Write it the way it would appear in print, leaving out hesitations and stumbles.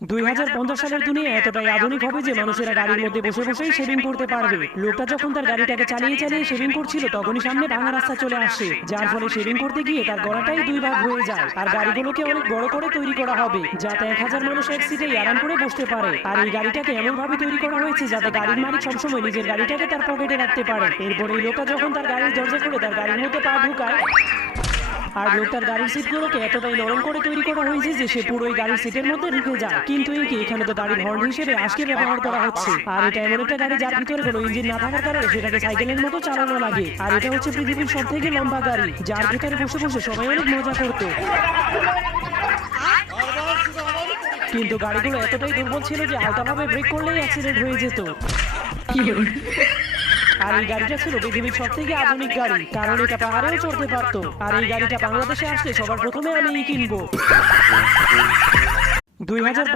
2050 সালের দুনিয়া এতটাই আধুনিক হবে যে মানুষেরা গাড়ির মধ্যে বসে বসেই শেভিং করতে পারবে। লোকটা যখন তার গাড়িটাকে চালিয়ে চালিয়ে শেভিং করছিল তখনই সামনে ভাঙা রাস্তা চলে আসে, যার ফলে শেভিং করতে গিয়ে তার গলাটাই দুই ভাগ হয়ে যায়। আর গাড়িগুলোকে অনেক বড় করে তৈরি করা হবে যাতে 1000 মানুষ এক সিটেই আরাম করে বসতে পারে। আর এই গাড়িটাকে এমন ভাবে তৈরি করা হয়েছে যাতে গাড়ির মালিক সবসময় নিজের গাড়িটাকে তার পকেটে রাখতে পারে। এরপর এই লোকটা যখন তার গাড়ির দরজা খুলে তার গাড়ির মধ্যে পা ঢুকায়, আর লোকটার গাড়ির সিটগুলোকে এতটাই নরম করে তৈরি করা হয়েছে যে সে পুরোই গাড়ির সিটের মধ্যে ঢুকে যায়। কিন্তু এই কি, এখানে তো গাড়ির হর্ন হিসেবে আজকে ব্যবহার করা হচ্ছে। আর এটা এমন একটা গাড়ি যার ভিতরে কোনো ইঞ্জিন না থাকার কারণে সেটাকে সাইকেলের মতো চালানো লাগে। আর এটা হচ্ছে পৃথিবীর সব থেকে লম্বা গাড়ি, যার ভিতরে বসে বসে সবাই অনেক মজা করতো। কিন্তু গাড়িগুলো এতটাই দুর্বল ছিল যে হালকাভাবে ব্রেক করলেই অ্যাক্সিডেন্ট হয়ে যেত। আর এই গাড়িটা ছিল পৃথিবীর সব থেকে আধুনিক গাড়ি, কারণ এটা পাহাড়েও চড়তে পারতো। আর এই গাড়িটা বাংলাদেশে আসলে সবার প্রথমে আমি কিনবো।